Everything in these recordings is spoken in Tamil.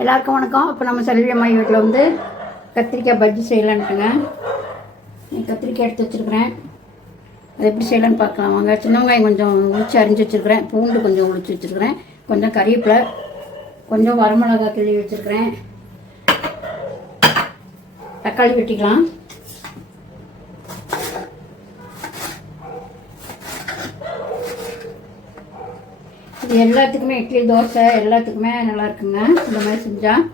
எல்லாருக்கும் வணக்கம். இப்போ நம்ம செல்வி அம்மா வீட்டில் வந்து கத்திரிக்காய் பஜ்ஜி செய்யலான்ட்டுங்க. கத்திரிக்காய் எடுத்து வச்சுருக்கிறேன். அது எப்படி செய்யலான்னு பார்க்கலாம் வாங்க. சின்ன வெங்காயம் கொஞ்சம் உளிச்சு அரிஞ்சு வச்சுருக்கிறேன். பூண்டு கொஞ்சம் உளிச்சு வச்சுருக்கிறேன். கொஞ்சம் கறிவேப்பிலை, கொஞ்சம் வரமிளகாய் கிள்ளி வச்சுருக்கிறேன். தக்காளி வெட்டிக்கலாம். இது எல்லாத்துக்குமே இட்லி தோசை எல்லாத்துக்குமே நல்லா இருக்குங்க. இந்த மாதிரி செஞ்சால்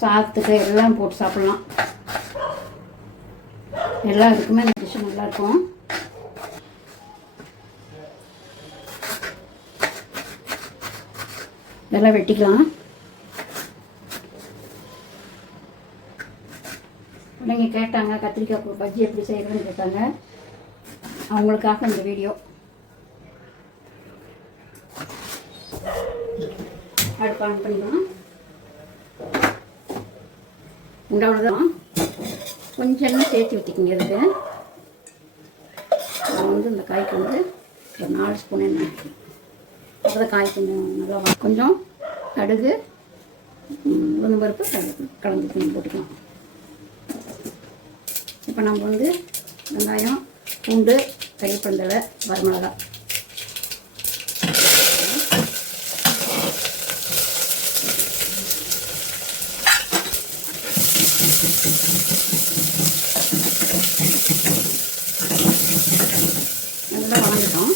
சாதத்துக்கு எல்லாம் போட்டு சாப்பிட்லாம். எல்லாத்துக்குமே இந்த டிஷ்ஷு நல்லாயிருக்கும். இதெல்லாம் வெட்டிக்கலாம். பிள்ளைங்க கேட்டாங்க கத்திரிக்காய் பஜ்ஜி எப்படி செய்யறதுன்னு கேட்டாங்க. அவங்களுக்காக இந்த வீடியோ. அடுப்பு ஆன் பண்ணிக்கலாம். உண்டாவதுதான் கொஞ்சம் எண்ணெய் சேர்த்து ஊற்றிக்கிங்க. இதுக்கு நான் வந்து இந்த காய்க்கு வந்து ஒரு 4 ஸ்பூன் எண்ணெய், அப்புறம் காய் கொஞ்சம் நல்லா கொஞ்சம் கடுகு, உளுந்து பருப்பு கலந்து கொஞ்சம் போட்டுக்கலாம். இப்போ நம்ம வந்து வெங்காயம், பூண்டு, கறிவேப்பிலை, வரமிளகாய் நல்லா வதங்கிட்டோம்.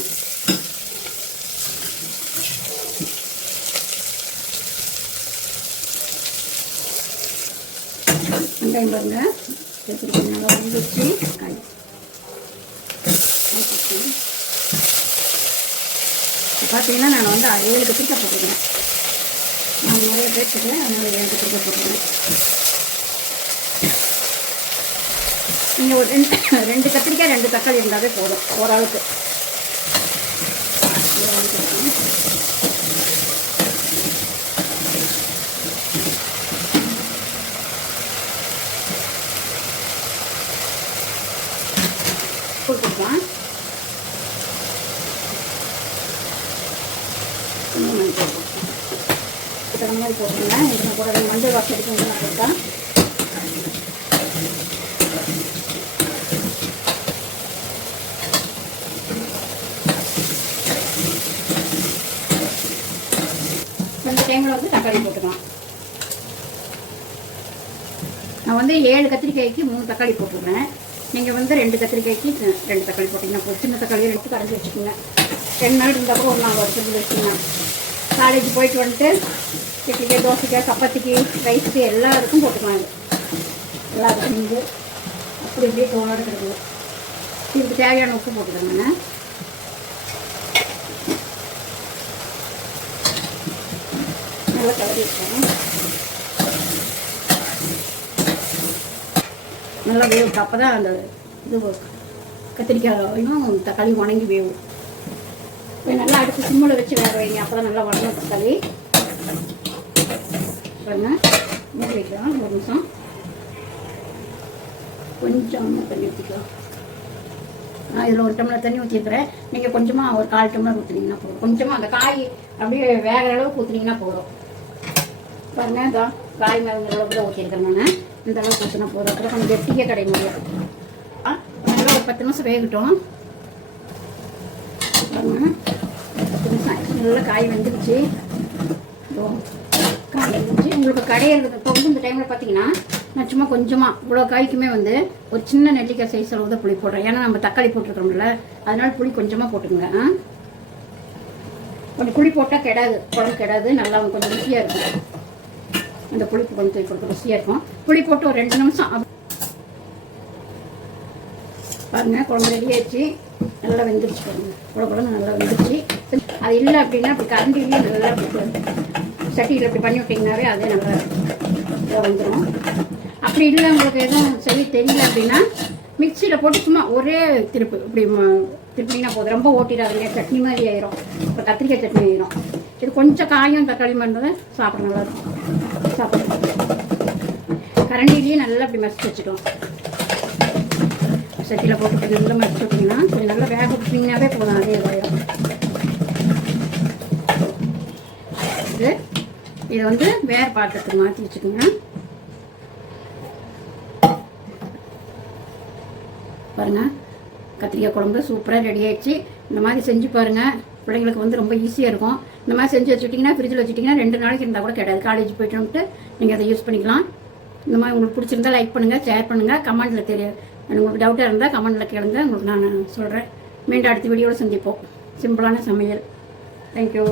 வெங்காயம் பாருங்க நல்லா வந்துச்சு. காய் பார்த்தீங்கன்னா நான் வந்து 7 கத்திரிக்காய் போட்டுக்கிறேன். நான் நிறைய பேர்த்துக்கு அதனால 7 கத்திரிக்காய் போட்டுக்கிறேன். நீங்கள் ஒரு 2 கத்திரிக்காய் 2 தக்காளி இருந்தாலே போதும் ஓரளவுக்கு. கொடுத்துக்கலாம். இந்த மாதிரி போட்டுருங்க. இதில் கூட மஞ்சள் வாசம் எடுத்து நான் போட்டேன். இந்த டைமில் வந்து தக்காளி போட்டுக்கலாம். நான் வந்து 7 கத்திரிக்காய்க்கு 3 தக்காளி போட்டுக்கிறேன். நீங்கள் வந்து 2 கத்திரிக்காய்க்கு 2 தக்காளி போட்டிங்கன்னா போதும். சின்ன தக்காளியை எடுத்து கரைஞ்சி வச்சுக்கோங்க. 2 நாள் இருந்தால் கூட ஒரு நாள் வருஷத்துக்கு வச்சுக்கோங்க. காலேஜ் போயிட்டு வந்துட்டு இட்லிக்கு, தோசைக்கு, சப்பாத்திக்கு, ரைஸுக்கு எல்லாருக்கும் போட்டுக்கலாம். இது எல்லாருக்கும் இங்கே அப்படி இப்படியே தோலோடு கிடக்குது. இதுக்கு தேவையான உப்பு போட்டுக்கோங்க. நல்லா கலரி வச்சேன். நல்லா வேவும். அப்போ தான் அந்த இது கத்திரிக்காயும் தக்காளி வணங்கி வேவும். இப்போ நல்லா அடுத்து சிம்மில் வச்சு வேக வைங்க. அப்போ தான் நல்லா வணங்கும் தக்காளி. பாருங்க மூடி வைக்கலாம். 1 நிமிஷம். கொஞ்சம் தண்ணி ஊற்றிக்கலாம். நான் இதில் 1 டம்ளர் தண்ணி ஊற்றிருக்கிறேன். நீங்கள் கொஞ்சமாக ஒரு 1/4 டம்ளர் ஊற்றுனீங்கன்னா போதும். கொஞ்சமாக அந்த காய் அப்படியே வேகிற அளவுக்கு ஊற்றுனீங்கன்னா போதும். பாருங்க இதான் காய் மேலே அளவுக்கு தான் ஊற்றிருக்கிறேன். நான் இந்த அளவுக்கு ஊற்றினா போதும். அப்புறம் கொஞ்சம் கெட்டியாக கிடைக்க முடியாது. நல்லா ஒரு 10 நிமிஷம் வேகட்டும். பாருங்க 10 நிமிஷம் நல்லா காய் வெந்துருச்சு. காய் வெந்துருச்சு. உங்களுக்கு கடையிறது இப்போ வந்து இந்த டைமில் பார்த்தீங்கன்னா நான் சும்மா கொஞ்சமாக இவ்வளோ காய்க்குமே வந்து ஒரு சின்ன நெல்லிக்காய் சைஸ் அளவு தான் புளி போடுறேன். ஏன்னா நம்ம தக்காளி போட்டுருக்கோம்ல, அதனால புளி கொஞ்சமாக போட்டுங்க. கொஞ்சம் புளி போட்டால் கெடாது, குழம்பு கெடாது. நல்லா கொஞ்சம் ருசியாக இருக்கும். அந்த புளிப்பு கொஞ்சம் தூக்கி ருசியாக இருக்கும். புளி போட்டு ஒரு 2 நிமிஷம் பாருங்க. குழம்பு ரெடி ஆயிடுச்சு. நல்லா வெந்துருச்சு. பாருங்க குழம்பு நல்லா வெந்துருச்சு. அது இல்லை அப்படின்னா அப்படி கரண்டிலேயே நல்லா சட்டியில் இப்படி பண்ணி விட்டிங்கனாவே அதே நல்லா வந்துடும். அப்படி இல்லை உங்களுக்கு எதுவும் செய்ய தெரியல அப்படின்னா மிக்சியில் போட்டு சும்மா ஒரே திருப்பு இப்படி திருப்பிங்கன்னா போதும். ரொம்ப ஓட்டிடாதீங்க, சட்னி மாதிரி ஆயிரும். இப்போ கத்திரிக்காய் சட்னி ஆயிரும். இது கொஞ்சம் காயும் தக்காளி பண்ணுறதை சாப்பிட நல்லாயிருக்கும். சாப்பிட கரண்டிலேயே நல்லா இப்படி மசிச்சு வச்சுக்கலாம். சட்டியில் போட்டு நல்லா மசிச்சு விட்டிங்கன்னா கொஞ்சம் நல்லா வேக விட்டிங்கனாவே போதும். அதே இதாயிரும். இது இதை வந்து வேறு பாத்திரத்துக்கு மாற்றி வச்சுக்கோங்க. பாருங்கள், கத்திரிக்காய் குழம்பு சூப்பராக ரெடி ஆகிடுச்சு. இந்த மாதிரி செஞ்சு பாருங்கள், பிள்ளைங்களுக்கு வந்து ரொம்ப ஈஸியாக இருக்கும். இந்த மாதிரி செஞ்சு வச்சுட்டிங்கன்னா ஃப்ரிட்ஜில் வச்சுட்டிங்கன்னா 2 நாளைக்கு இருந்தால் கூட கிடையாது. காலேஜ் போய்ட்டு நீங்கள் அதை யூஸ் பண்ணிக்கலாம். இந்த மாதிரி உங்களுக்கு பிடிச்சிருந்தா லைக் பண்ணுங்கள், ஷேர் பண்ணுங்கள், கமெண்ட்டில் தெரியும். உங்களுக்கு டவுட்டாக இருந்தால் கமெண்ட்டில் கேளுங்க, உங்களுக்கு நான் சொல்கிறேன். மீண்டும் அடுத்த வீடியோவில் சந்திப்போம். சிம்பிளான சமையல். தேங்க்யூ.